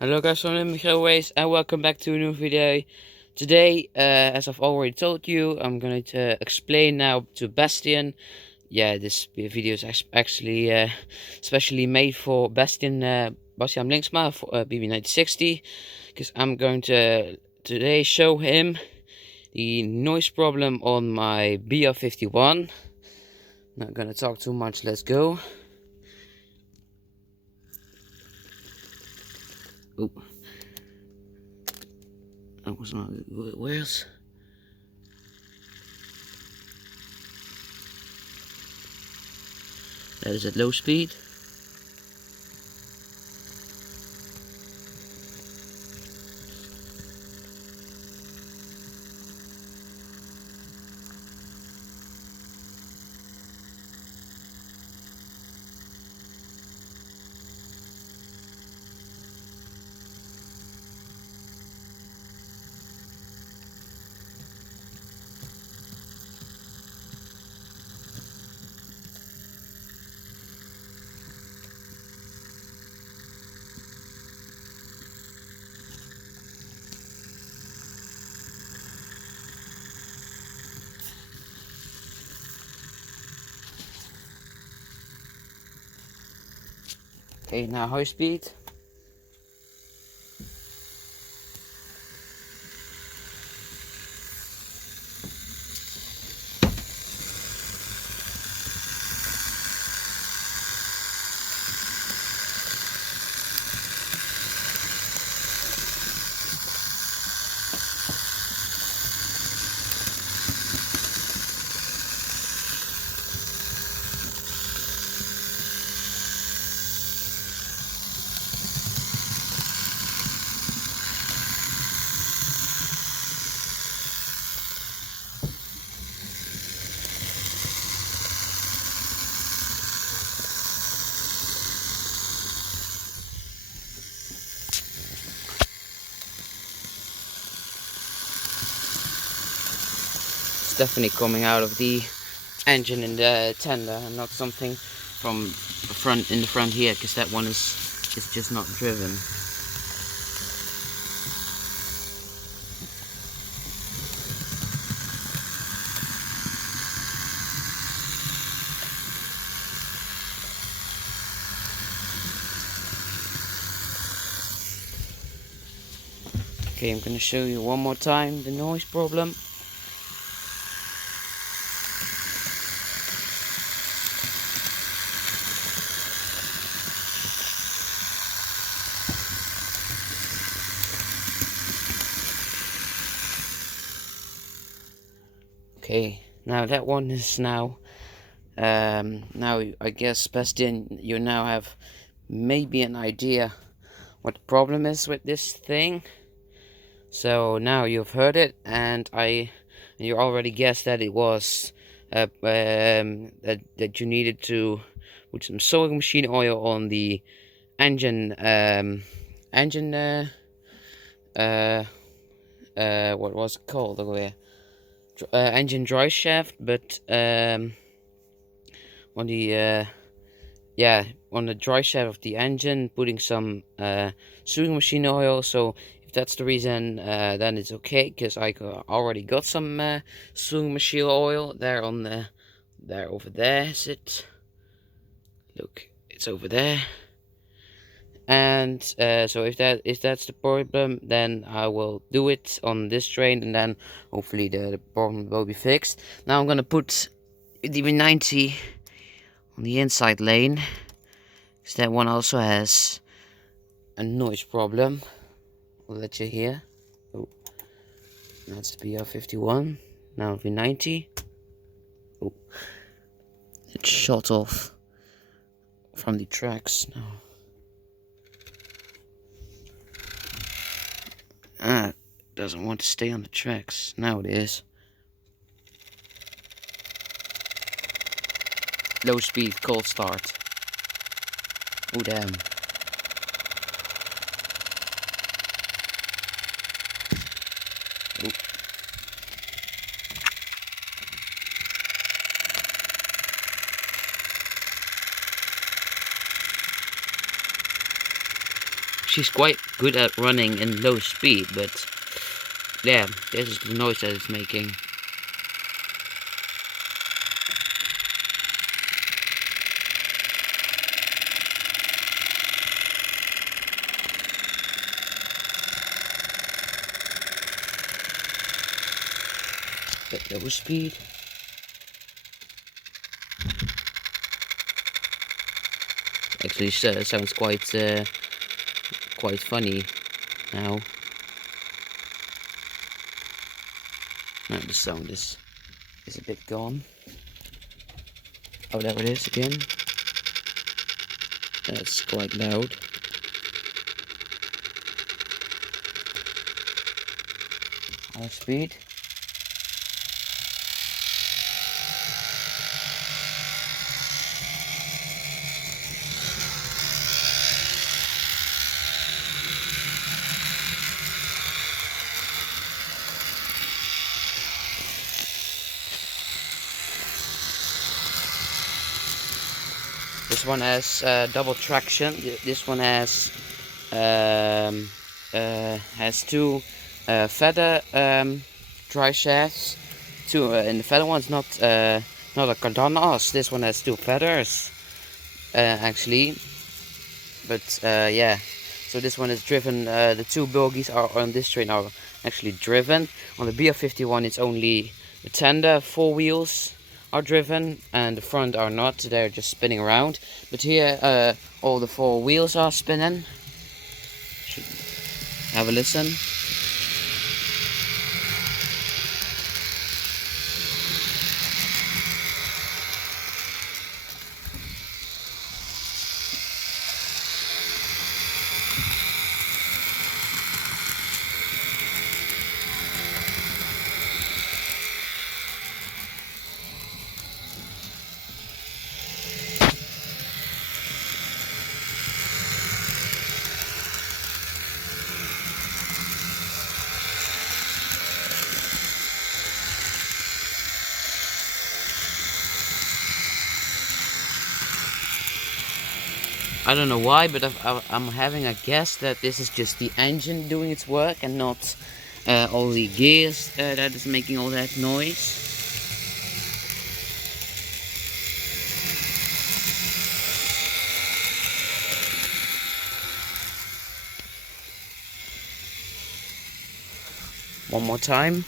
Hello guys, I'm Michael Ways and welcome back to a new video. Today, as I've already told you, I'm going to explain now to Bastian. Yeah, this video is actually specially made for Bastian Linksma for BB1960, because I'm going to today show him the noise problem on my BR51. Not gonna talk too much, let's go. Oh, that was not. Where's? That is at low speed. Okay, now high speed. It's definitely coming out of the engine in the tender and not something from the front in the front here, because that one is just not driven. Okay, I'm gonna show you one more time the noise problem. Okay, now that one is now I guess, Bastian, you now have maybe an idea what the problem is with this thing. So now you've heard it, and you already guessed that it was that you needed to put some sewing machine oil on the engine engine what was it called over engine dry shaft, but on the yeah, on the dry shaft of the engine, putting some sewing machine oil. So if that's the reason, then it's okay, because I already got some sewing machine oil there on the over there. Is it? Look, it's over there. And so if that's the problem, then I will do it on this train, and then hopefully the problem will be fixed. Now I'm gonna put the BB90 on the inside lane, because that one also has a noise problem. I'll let you hear. Oh, that's the BR51. Now V90. Oh, it's shot off from the tracks now. Doesn't want to stay on the tracks. Now it is. Low speed, cold start. Oh damn. Oh. she's quite good at running in low speed, but yeah, this is the noise that it's making. At low speed. Actually, sounds quite funny now. Now the sound is a bit gone. Oh, there it is again. That's quite loud. High speed. This one has double traction. This one has two feather dry shafts. And the feather one's not a cardanos. This one has two feathers actually. But yeah, so this one is driven. The two bogies are on this train are actually driven. On the BR51, it's only the tender 4 wheels are driven and the front are not. They're just spinning around. But here, all the 4 wheels are spinning. Should have a listen. I don't know why, but I'm having a guess that this is just the engine doing its work and not all the gears that is making all that noise. One more time.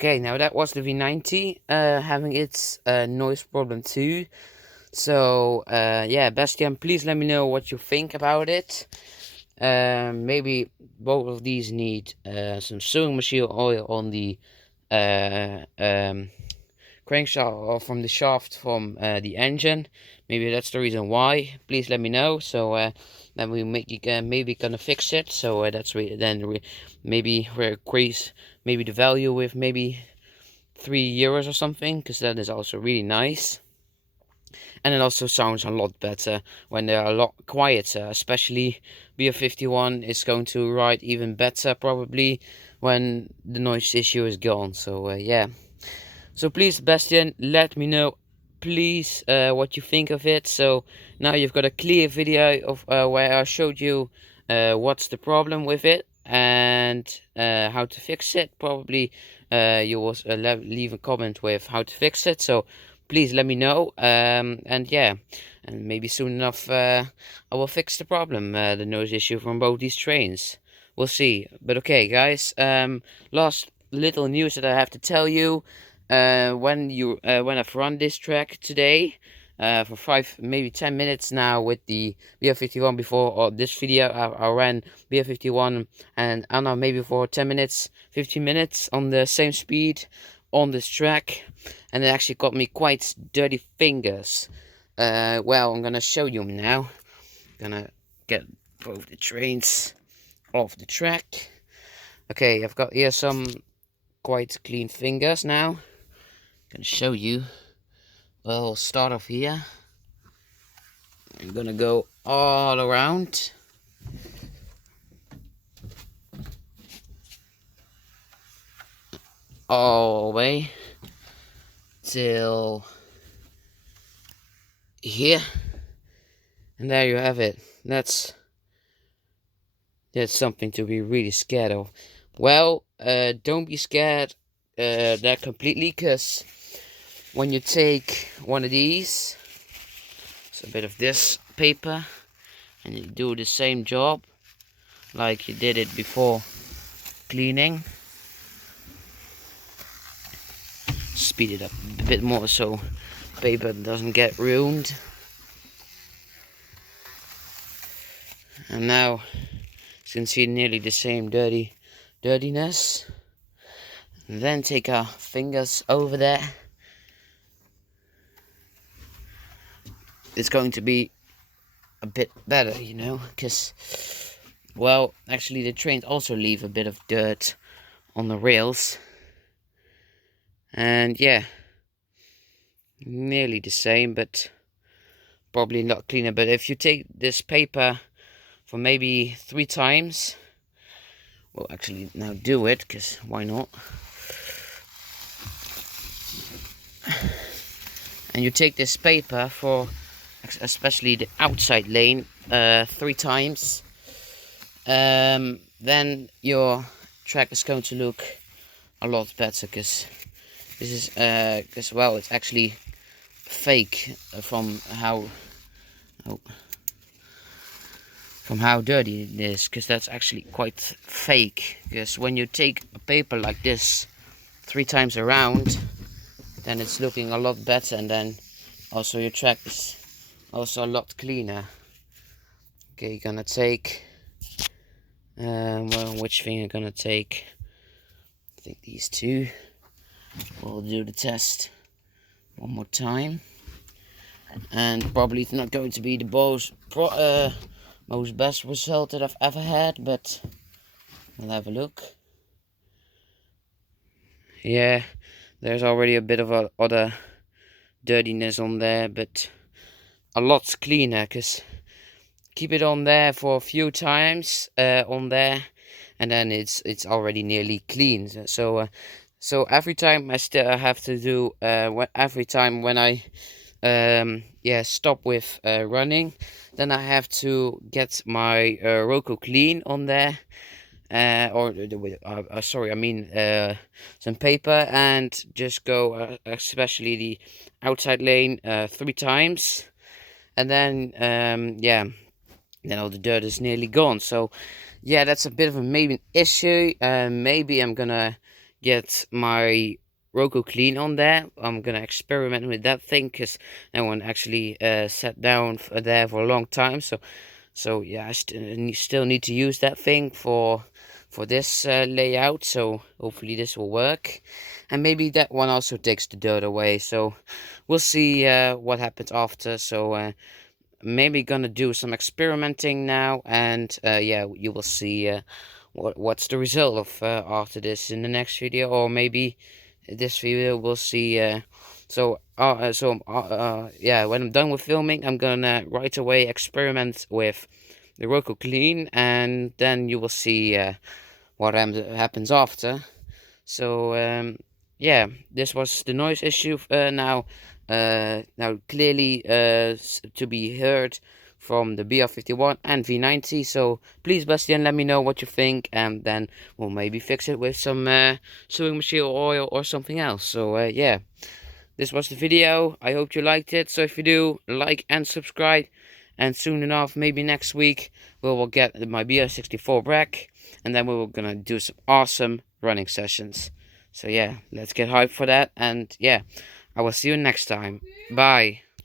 Okay, now that was the V90 having its noise problem too. So yeah, Bastian, please let me know what you think about it. Maybe both of these need some sewing machine oil on the crankshaft or from the shaft from the engine. Maybe that's the reason why. Please let me know. So then we maybe gonna fix it. So that's maybe we increase maybe the value with maybe €3 or something, because that is also really nice. And it also sounds a lot better when they're a lot quieter, especially BR51 is going to ride even better probably when the noise issue is gone. So yeah, so please, Bastian, let me know please what you think of it. So now you've got a clear video of where I showed you what's the problem with it and how to fix it. Probably you will leave a comment with how to fix it, so please let me know. And yeah, and maybe soon enough I will fix the problem, the noise issue from both these trains. We'll see. But okay guys, last little news that I have to tell you. When I've run this track today for 5 maybe 10 minutes now with the BR51 before, or this video I ran BR51 and I don't know, maybe for 10 minutes 15 minutes on the same speed on this track, and it actually got me quite dirty fingers. Well, I'm gonna show you now. Gonna get both the trains off the track. Okay, I've got here some quite clean fingers now. Gonna show you. Well, start off here. I'm gonna go all around. All the way till here. And there you have it. That's something to be really scared of. Well, don't be scared that completely, because when you take one of these, it's a bit of this paper, and you do the same job like you did it before cleaning. Speed it up a bit more so paper doesn't get ruined. And now you can see nearly the same dirtiness. And then take our fingers over there. It's going to be a bit better, you know, because, well, actually the trains also leave a bit of dirt on the rails. And yeah, nearly the same, but probably not cleaner. But if you take this paper for maybe 3 times, well, actually now do it, because why not? And you take this paper for especially the outside lane 3 times, then your track is going to look a lot better, because this is because, well, it's actually fake from how dirty it is, because that's actually quite fake. Because when you take a paper like this 3 times around, then it's looking a lot better, and then also your track is also a lot cleaner. Okay, you're gonna take well, which thing you're gonna take? I think these 2. We'll do the test one more time, and probably it's not going to be the most best result that I've ever had, but we'll have a look. Yeah, there's already a bit of other dirtiness on there, but a lot cleaner, because keep it on there for a few times on there, and then it's already nearly clean. So every time I still have to do every time when I stop with running, then I have to get my Roco clean on there, sorry, I mean some paper, and just go especially the outside lane 3 times, and then then all the dirt is nearly gone. So yeah, that's a bit of a maybe issue. Maybe I'm gonna get my Roco clean on there. I'm gonna experiment with that thing, because no one actually sat down there for a long time. So yeah, I still need to use that thing for this layout. So hopefully this will work, and maybe that one also takes the dirt away. So we'll see what happens after. So maybe gonna do some experimenting now, and yeah, you will see what's the result of after this in the next video, or maybe this video we'll see. Yeah, when I'm done with filming, I'm gonna right away experiment with the Roco clean, and then you will see what happens after. So yeah, this was the noise issue. Now clearly to be heard from the BR51 and V90. So please, Bastian, let me know what you think, and then we'll maybe fix it with some sewing machine oil or something else. So yeah, this was the video. I hope you liked it. So if you do, like and subscribe, and soon enough, maybe next week, we will get my BR64 back, and then we're gonna do some awesome running sessions. So yeah, let's get hyped for that, and yeah, I will see you next time. Bye.